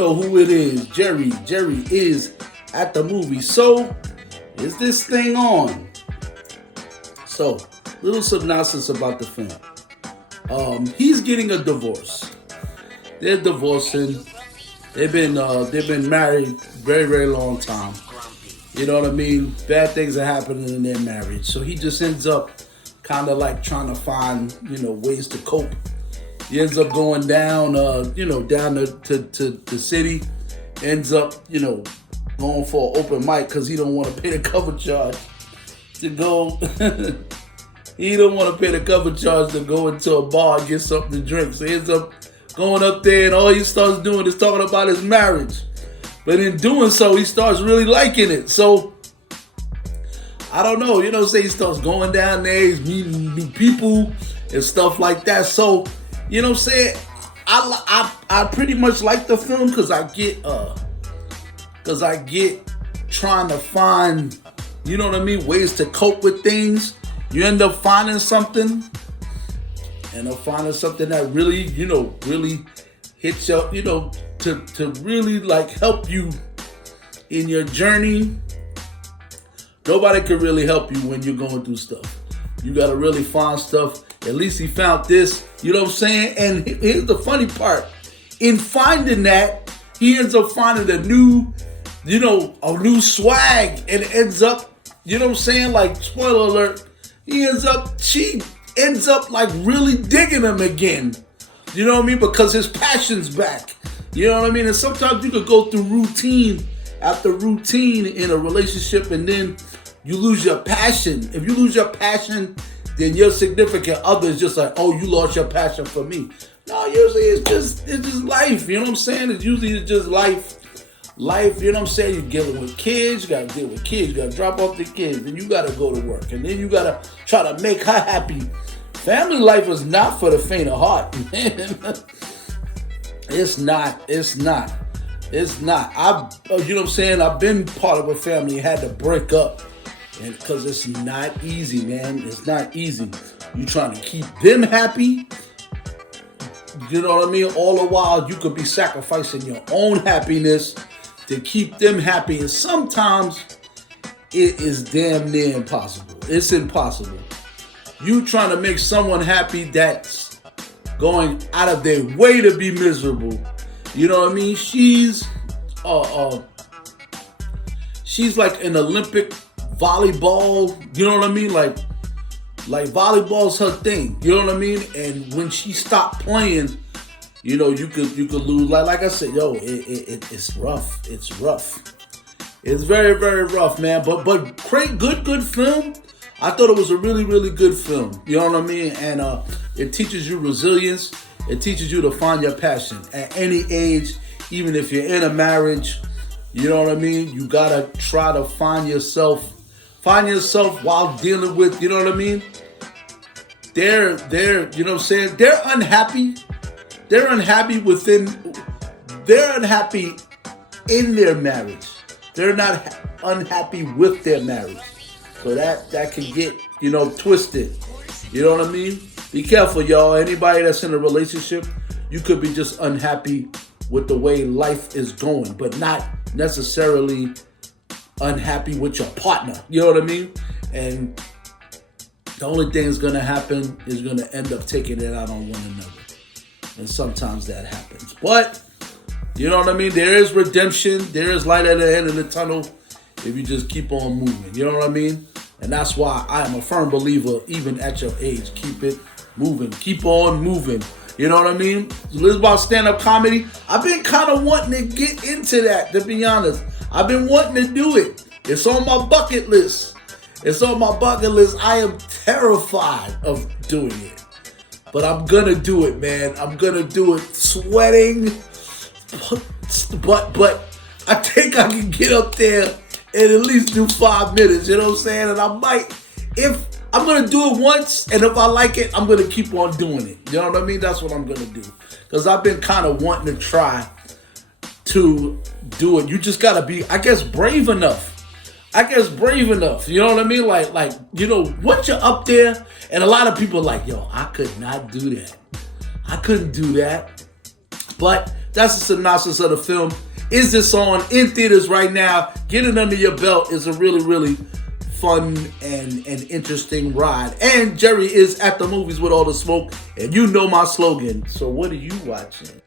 know who it is. Jerry. Jerry is at the movie. So, is this thing on? So, little synopsis about the film. He's getting a divorce. They're divorcing. They've been married very, very long time. You know what I mean? Bad things are happening in their marriage. So he just ends up kind of like trying to find, ways to cope. He ends up going down, down to the city. Ends up, going for an open mic because he don't want to pay the cover charge to go. He don't want to pay the cover charge to go into a bar and get something to drink. So he ends up going up there and all he starts doing is talking about his marriage. But in doing so, he starts really liking it. So, I don't know, say he starts going down there, he's meeting new people and stuff like that. So, I pretty much like the film because I get trying to find, ways to cope with things. You end up finding something, that really, really hits you, to really like help you in your journey. Nobody can really help you when you're going through stuff. You got to really find stuff. At least he found this, you know what I'm saying? And here's the funny part. In finding that, he ends up finding a new swag and ends up, like, spoiler alert, she ends up like really digging him again. You know what I mean? Because his passion's back. You know what I mean? And sometimes you could go through routine after routine in a relationship and then you lose your passion. If you lose your passion, then your significant other is just like, oh, you lost your passion for me. No, usually it's just life. You know what I'm saying? It's usually just life. Life, you know what I'm saying? You're dealing with kids, you gotta deal with kids, you gotta drop off the kids, then you gotta go to work, and then you gotta try to make her happy. Family life is not for the faint of heart, man. It's not. You know what I'm saying? I've been part of a family, had to break up, and because it's not easy, man. It's not easy. You trying to keep them happy, you know what I mean? All the while, you could be sacrificing your own happiness to keep them happy, and sometimes it is damn near impossible. It's impossible. You trying to make someone happy that's going out of their way to be miserable. You know what I mean? She's like an Olympic volleyball. You know what I mean? Like volleyball's her thing. You know what I mean? And when she stopped playing, you could lose. Like I said, it's rough. It's rough. It's very, very rough, man. But great, good film. I thought it was a really, really good film. You know what I mean? And it teaches you resilience. It teaches you to find your passion at any age, even if you're in a marriage. You know what I mean? You gotta try to find yourself while dealing with. You know what I mean? They're you know what I'm saying? They're unhappy. They're unhappy in their marriage. They're not unhappy with their marriage. So that can get, twisted. You know what I mean? Be careful, y'all. Anybody that's in a relationship, you could be just unhappy with the way life is going, but not necessarily unhappy with your partner. You know what I mean? And the only thing that's going to happen is going to end up taking it out on one another. And sometimes that happens. But, you know what I mean? There is redemption. There is light at the end of the tunnel if you just keep on moving. You know what I mean? And that's why I am a firm believer, even at your age, keep it moving. Keep on moving. You know what I mean? This is about stand-up comedy. I've been kind of wanting to get into that, to be honest. I've been wanting to do it. It's on my bucket list. I am terrified of doing it. But I'm gonna do it, man. I'm gonna do it sweating. But I think I can get up there and at least do 5 minutes, you know what I'm saying? And I might, if I'm gonna do it once, and if I like it, I'm gonna keep on doing it. You know what I mean? That's what I'm gonna do. Because I've been kind of wanting to try to do it. You just gotta be, I guess, brave enough. You know what I mean? Like, once you're up there, and a lot of people are like, yo, I could not do that. I couldn't do that. But That's the synopsis of the film. Is this on in theaters right now? Get it under your belt. It's a really, really fun and interesting ride. And Jerry is at the movies with all the smoke. And you know my slogan. So what are you watching?